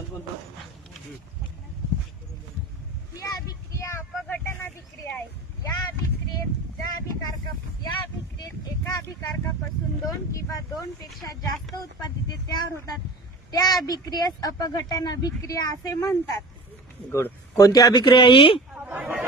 ही अभिक्रिया अपघटन अभिक्रिया आहे. या अभिक्रियेत एका अभिकारकापासून दोन किंवा दोन पेक्षा जास्त उत्पादिते तयार होतात. त्या अभिक्रियेस अपघटन अभिक्रिया असे म्हणतात. गुड. कोणती अभिक्रिया ही?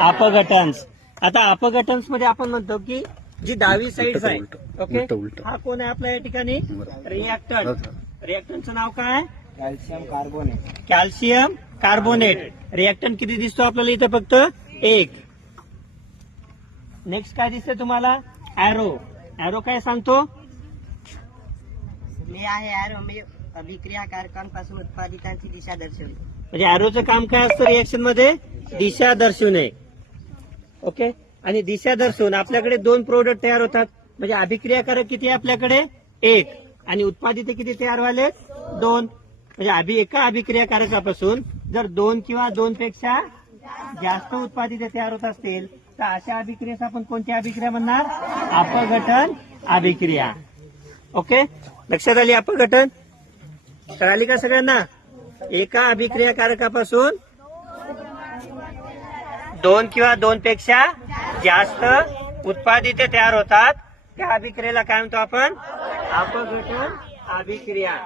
अपघटन्स. आता अपघटन्स मध्ये आपण म्हणतो की जी डावी साईड आहे, ओके, हा कोण आहे आपल्या या ठिकाणी? रिएक्टंट. रिएक्टंटचं नाव काय? Calcium carbonate. Calcium carbonate. Reactant किती दिसतो आपल्याला इथं? फक्त एक. नेक्स्ट काय दिसते तुम्हाला? ॲरो. ॲरो काय सांगतो? मी आहे ॲरो. मी अभिक्रिया कारकांपासून उत्पादितांची दिशा दर्शवली. म्हणजे ॲरोचं काम काय असतं रिएक्शन मध्ये? दिशा दर्शवणे. ओके. आणि दिशा दर्शवून आपल्याकडे दोन प्रोडक्ट तयार होतात. म्हणजे अभिक्रियाकारक किती आहे आपल्याकडे? एक. आणि उत्पादित किती तयार व्हायले? दोन. म्हणजे एका अभिक्रियाकारकापासून जर दोन किंवा दोन पेक्षा जास्त उत्पादित तयार होत असतील तर अशा अभिक्रियेस आपण कोणती अभिक्रिया म्हणणार? अपघटन अभिक्रिया. ओके. लक्षात आली अपघटन? कळाली का सगळ्यांना? एका अभिक्रियाकारकापासून दोन किंवा दोन पेक्षा जास्त उत्पादित तयार होतात. त्या अभिक्रियेला काय म्हणतो आपण? अपघटन अभिक्रिया.